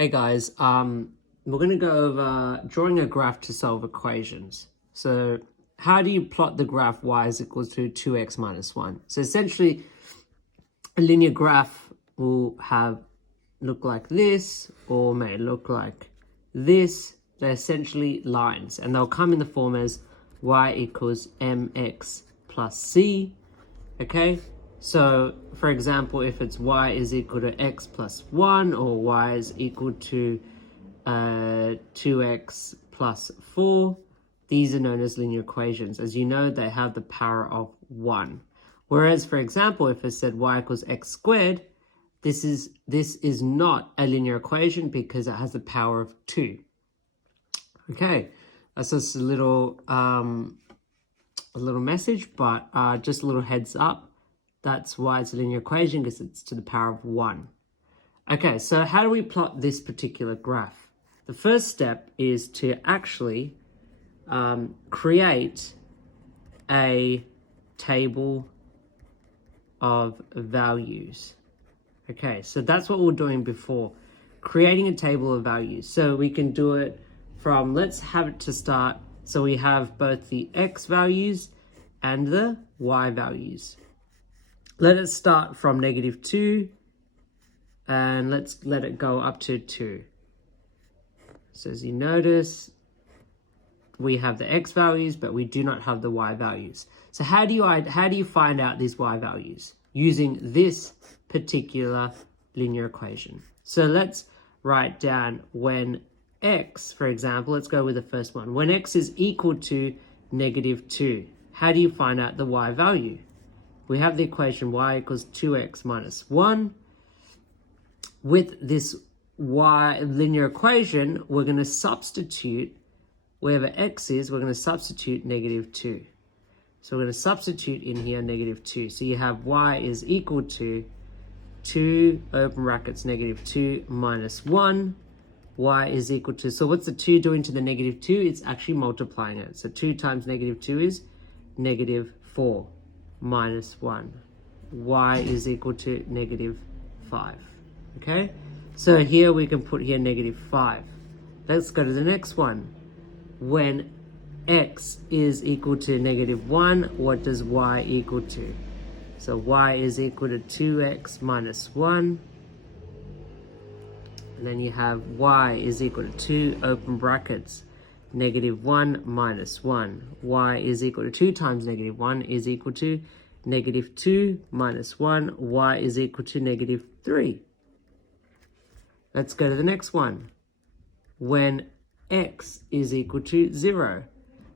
Hey guys, we're going to go over drawing a graph to solve equations. So how do you plot the graph y is equals to 2x minus 1? So essentially, a linear graph will look like this, or may look like this. They're essentially lines, and they'll come in the form as y equals mx plus c. Okay, so for example, if it's y is equal to x plus 1 or y is equal to 2x plus 4, these are known as linear equations. As you know, they have the power of 1. Whereas, for example, if it said y equals x squared, this is not a linear equation because it has the power of 2. Okay, that's just a little message, but just a little heads up. That's why it's a linear equation, because it's to the power of 1. Okay, so how do we plot this particular graph? The first step is to actually create a table of values. Okay, so that's what we were doing before, creating a table of values. So we can do it from, let's have it to start. So we have both the x values and the y values. Let it start from -2, and let's let it go up to 2. So as you notice, we have the x values, but we do not have the y values. So how do you find out these y values? Using this particular linear equation. So let's write down when x, for example, let's go with the first one. When x is equal to -2, how do you find out the y value? We have the equation y equals 2x minus 1. With this y linear equation, we're going to substitute, wherever x is, we're going to substitute -2. So we're going to substitute in here -2. So you have y is equal to 2, open brackets, -2 minus 1. Y is equal to, so what's the 2 doing to the -2? It's actually multiplying it. So 2 times -2 is -4. Minus 1. Y is equal to -5. Okay, so here we can put here -5. Let's go to the next one. When x is equal to -1, what does y equal to? So y is equal to 2x minus 1. And then you have y is equal to 2, open brackets, -1 minus 1. Y is equal to 2 times -1 is equal to -2 minus 1. Y is equal to -3. Let's go to the next one. When x is equal to 0,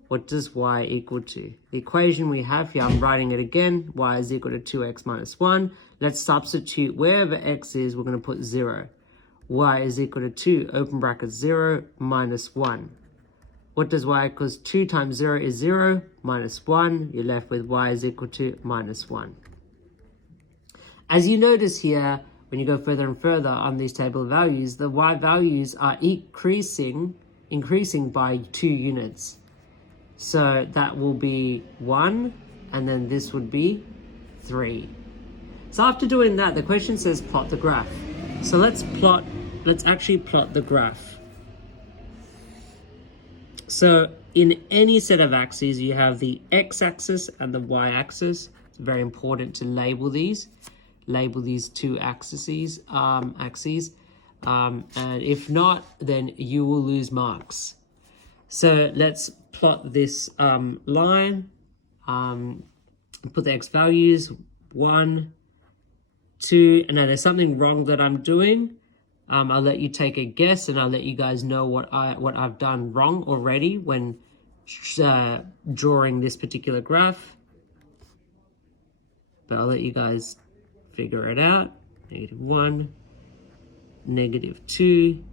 what does y equal to? The equation we have here, I'm writing it again. Y is equal to 2x minus 1. Let's substitute wherever x is, we're going to put 0. Y is equal to 2, open brackets, 0 minus 1. What does y equals 2 times 0 is 0, minus 1. You're left with y is equal to -1. As you notice here, when you go further and further on these table of values, the y values are increasing by 2 units. So that will be 1, and then this would be 3. So after doing that, the question says plot the graph. So let's actually plot the graph. So in any set of axes, you have the x-axis and the y-axis. It's very important to label these two axes. And if not, then you will lose marks. So let's plot this line. Put the x values, 1, 2, and now there's something wrong that I'm doing. I'll let you take a guess, and I'll let you guys know what I've done wrong already when drawing this particular graph. But I'll let you guys figure it out. -1, -2,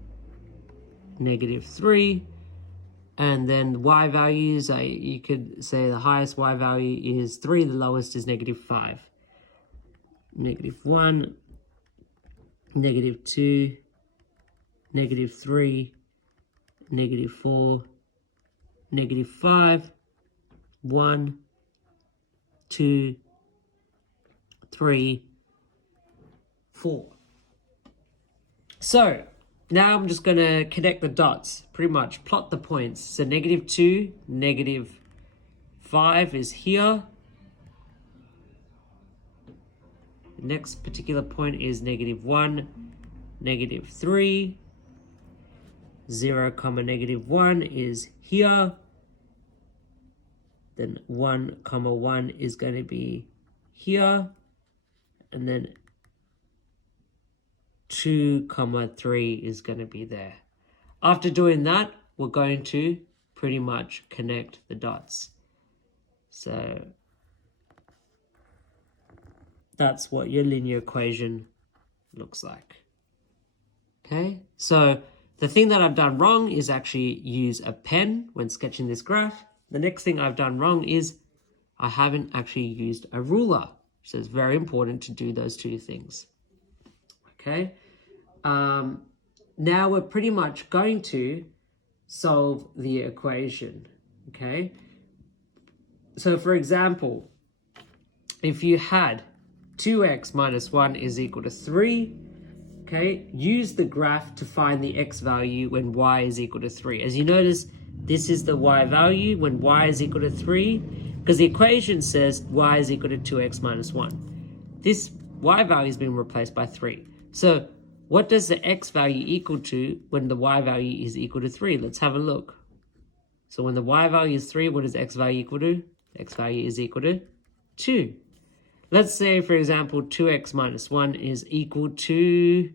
-3, and then y values. You could say the highest y value is 3, the lowest is -5. -1, -2, -3, -4, -5, 1, 2, 3, 4. So now I'm just going to connect the dots, pretty much plot the points. So -2, -5 is here. The next particular point is -1, -3. 0, -1 is here. Then 1, 1 is going to be here. And then 2, 3 is going to be there. After doing that, we're going to pretty much connect the dots. So that's what your linear equation looks like. Okay, so the thing that I've done wrong is actually use a pen when sketching this graph. The next thing I've done wrong is I haven't actually used a ruler. So it's very important to do those two things. Okay, now we're pretty much going to solve the equation. Okay, so for example, if you had 2x minus 1 is equal to 3, okay, use the graph to find the x value when y is equal to 3. As you notice, this is the y value when y is equal to 3, because the equation says y is equal to 2x minus 1. This y value has been replaced by 3. So what does the x value equal to when the y value is equal to 3? Let's have a look. So when the y value is 3, what is x value equal to? X value is equal to 2. Let's say, for example, 2x minus 1 is equal to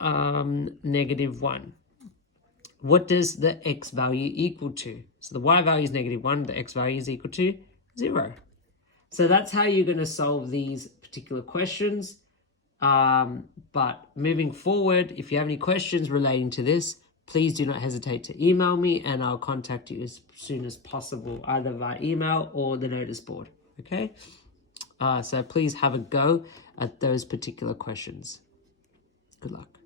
-1. What does the x value equal to? So the y value is -1, the x value is equal to 0. So that's how you're going to solve these particular questions. But moving forward, if you have any questions relating to this, please do not hesitate to email me and I'll contact you as soon as possible, either via email or the notice board. Okay? So please have a go at those particular questions. Good luck.